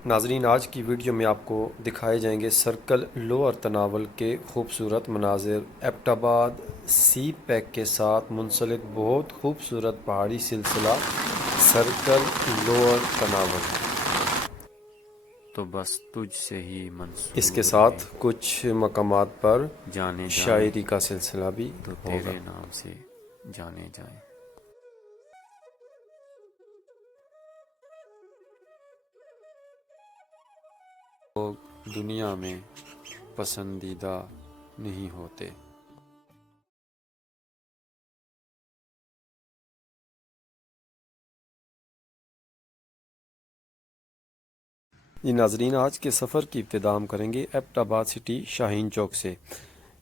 नाजरीन, आज की वीडियो में आपको दिखाए जाएंगे सर्कल लोअर तनावल के खूबसूरत मनाजिर। एबटाबाद सी पैक के साथ मुंसलिक बहुत खूबसूरत पहाड़ी सिलसिला सर्कल लोअर तनावल। तो बस तुझसे ही इसके मंसूब रहे, साथ कुछ मकामात पर जाने जाए शायरी का सिलसिला भी तो होगा। तेरे नाम से जाने जाए। लोग दुनिया में पसंदीदा नहीं होते। जी नाजरीन, आज के सफ़र की इब्तिदा हम करेंगे एबटाबाद सिटी शाहीन चौक से।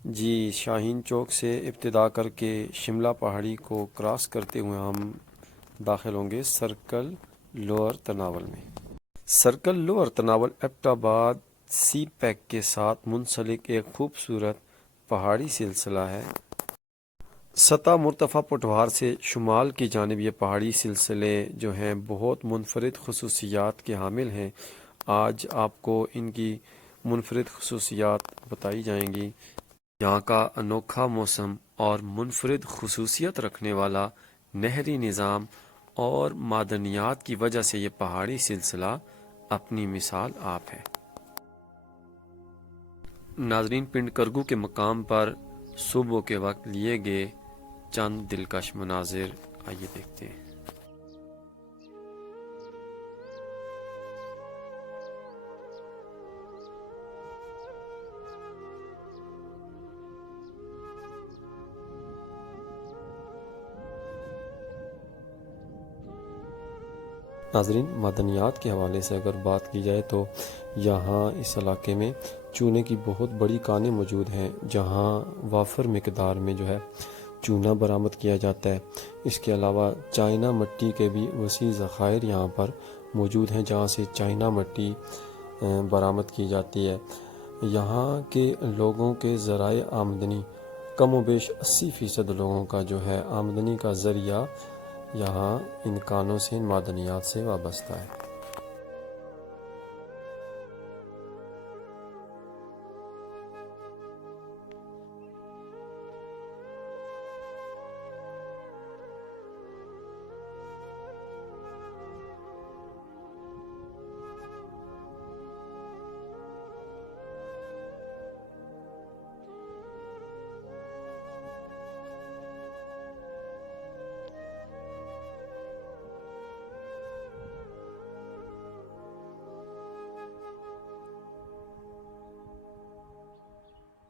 जी, शाहीन चौक से इब्तिदा करके शिमला पहाड़ी को क्रॉस करते हुए हम दाखिल होंगे सर्कल लोअर तनावल में। सर्कल लोअर तनावल एबटाबाद सी पैक के साथ मुंसलिक एक खूबसूरत पहाड़ी सिलसिला है। सतह मुर्तफ़ा पटवार से शुमाल की जानिब ये पहाड़ी सिलसिले जो हैं बहुत मुनफरिद खसूसियात के हामिल हैं। आज आपको इनकी मुनफरिद खसूसियात बताई जाएंगी। यहाँ का अनोखा मौसम और मुनफरिद खसूसियत रखने वाला नहरी निज़ाम और मादनियात की वजह से ये पहाड़ी सिलसिला अपनी मिसाल आप है। नाजरीन, पिंड करगू के मकाम पर सुबह के वक्त लिए गए चंद दिलकश मनाजिर आइए देखते हैं। नाजरीन, मदनियात के हवाले से अगर बात की जाए तो यहाँ इस इलाके में चूने की बहुत बड़ी कानें मौजूद हैं, जहाँ वाफर मिकदार में जो है चूना बरामद किया जाता है। इसके अलावा चाइना मट्टी के भी वसी ज़खायर यहाँ पर मौजूद हैं, जहाँ से चाइना मट्टी बरामद की जाती है। यहाँ के लोगों के ज़राए आमदनी कम व बेश 80% लोगों का जो है आमदनी का ज़रिया यहाँ इन कानों से, इन मादनियात से वाबस्ता है।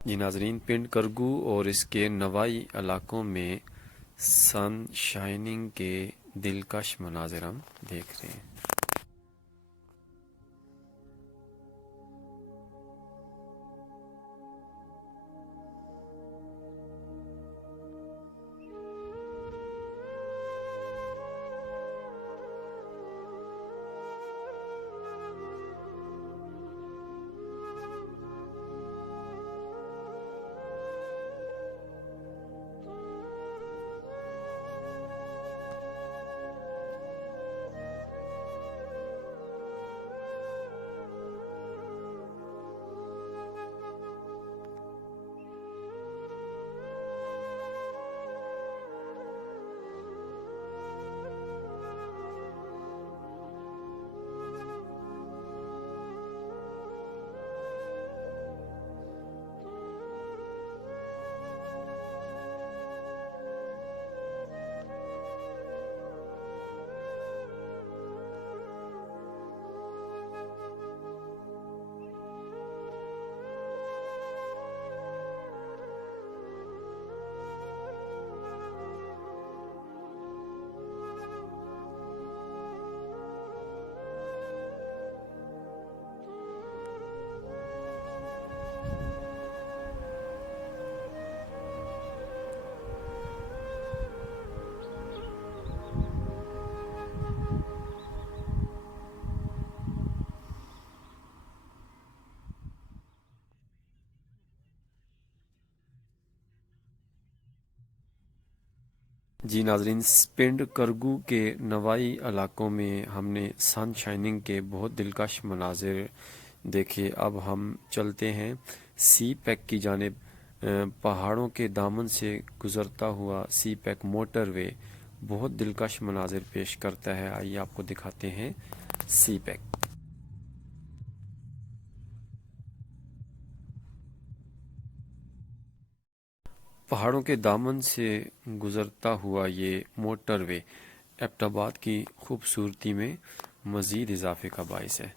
जी नाजरीन, पिंड करगू और इसके नवाई इलाकों में सन शाइनिंग के दिलकश मनाजिर हम देख रहे हैं। जी नाजरीन, पिंड करगू के नवाई इलाकों में हमने सन शाइनिंग के बहुत दिलकश मनाजिर देखे। अब हम चलते हैं सी पैक की जानिब। पहाड़ों के दामन से गुजरता हुआ सी पैक मोटरवे बहुत दिलकश मनाजिर पेश करता है। आइए आपको दिखाते हैं सी पैक। पहाड़ों के दामन से गुजरता हुआ ये मोटरवे एबटाबाद की खूबसूरती में मज़ीद इजाफे का बाइस है।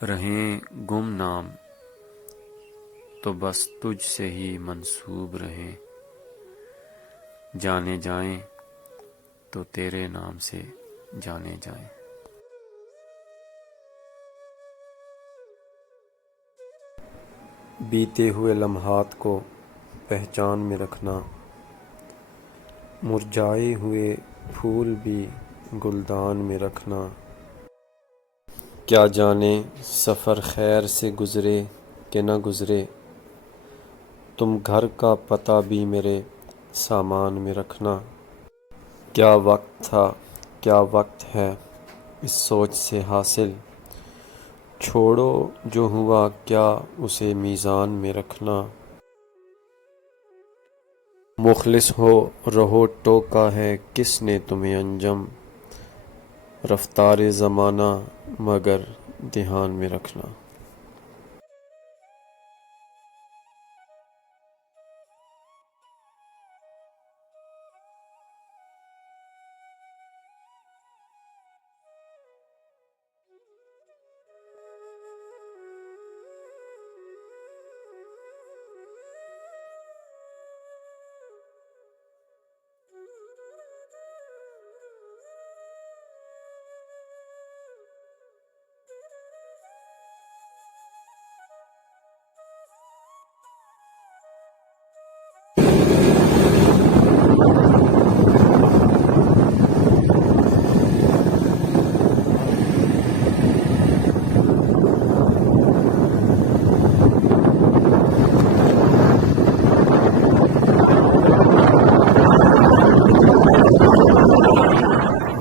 रहें गुमनाम तो बस तुझ से ही मंसूब रहें, जाने जाएं तो तेरे नाम से जाने जाएं। बीते हुए लम्हात को पहचान में रखना, मुरझाए हुए फूल भी गुलदान में रखना। क्या जाने सफ़र खैर से गुज़रे कि न गुज़रे, तुम घर का पता भी मेरे सामान में रखना। क्या वक्त था, क्या वक्त है इस सोच से हासिल, छोड़ो जो हुआ क्या उसे मीज़ान में रखना। मुखलिस हो रहो टोका है किसने तुम्हें अंजम, रफ्तार ज़माना मगर ध्यान में रखना।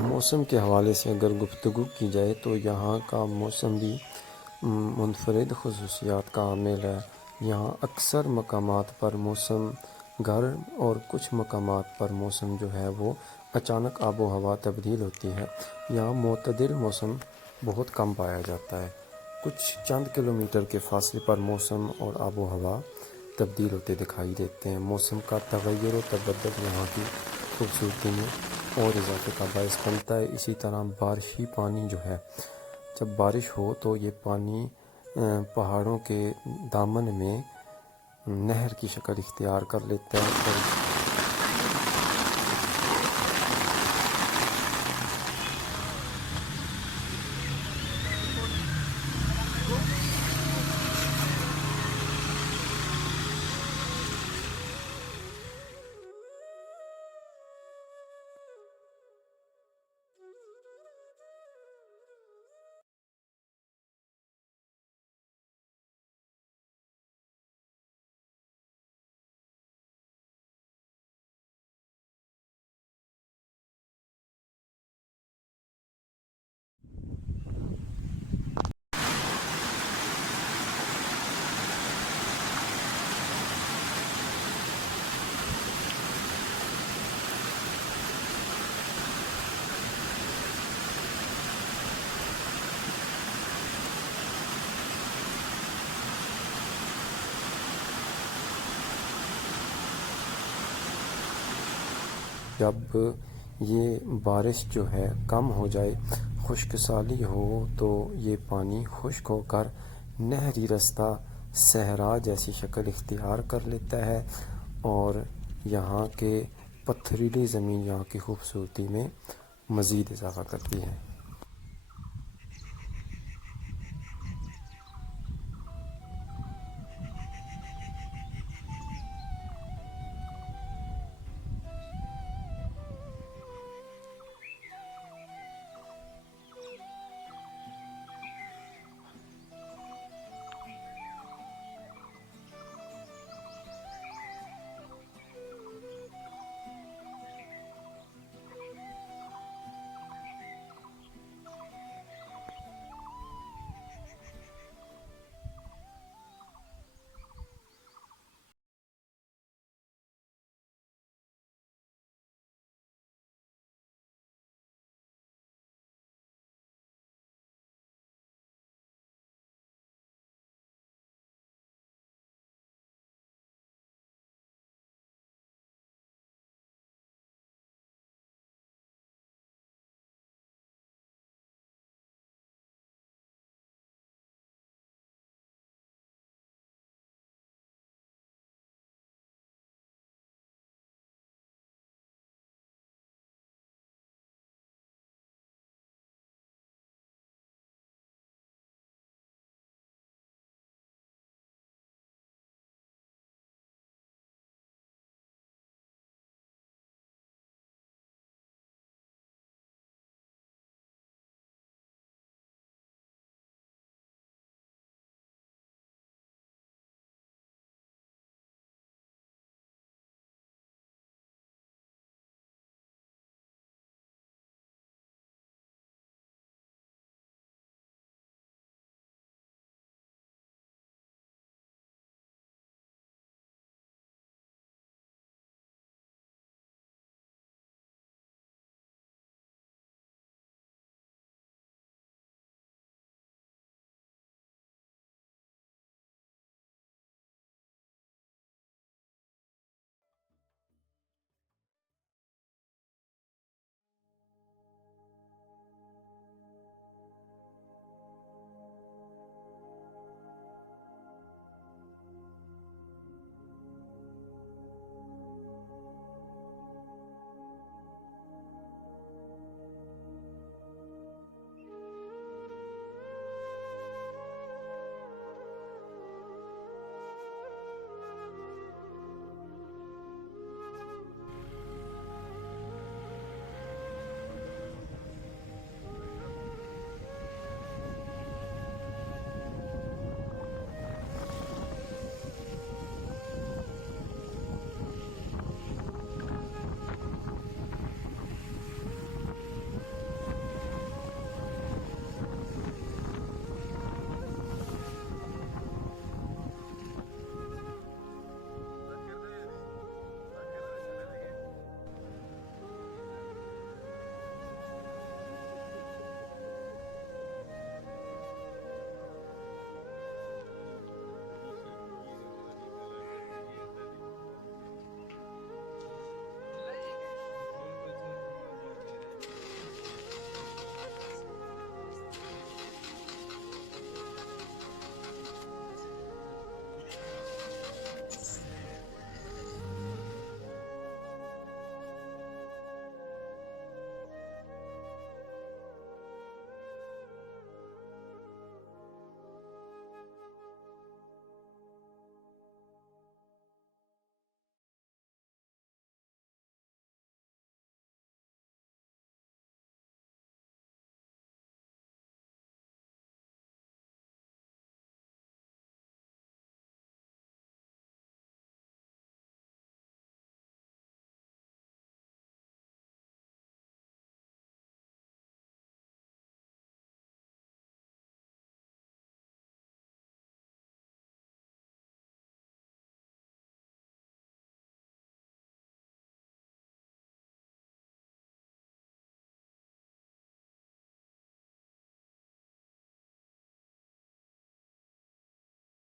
मौसम के हवाले से अगर गुफ्तगू की जाए तो यहाँ का मौसम भी मुनफरिद खसूसियात का हामिल है। यहाँ अक्सर मकामात पर मौसम गर्म और कुछ मकामात पर मौसम जो है वो अचानक आबो हवा तब्दील होती है। यहाँ मोतदिल मौसम बहुत कम पाया जाता है। कुछ चंद किलोमीटर के फासले पर मौसम और आबो हवा तब्दील होते दिखाई देते हैं। मौसम का तगय्युर और तबद्दुल यहाँ की खूबसूरती में और इजाफे का बायस बनता है। इसी तरह बारिशी पानी जो है, जब बारिश हो तो ये पानी पहाड़ों के दामन में नहर की शक्ल इख्तियार कर लेता है और जब ये बारिश जो है कम हो जाए, खुश्कसाली हो, तो ये पानी खुश्क होकर नहरी रास्ता सहरा जैसी शक्ल इख्तियार कर लेता है और यहाँ के पथरीली ज़मीन यहाँ की खूबसूरती में मज़ीद इजाफ़ा करती है।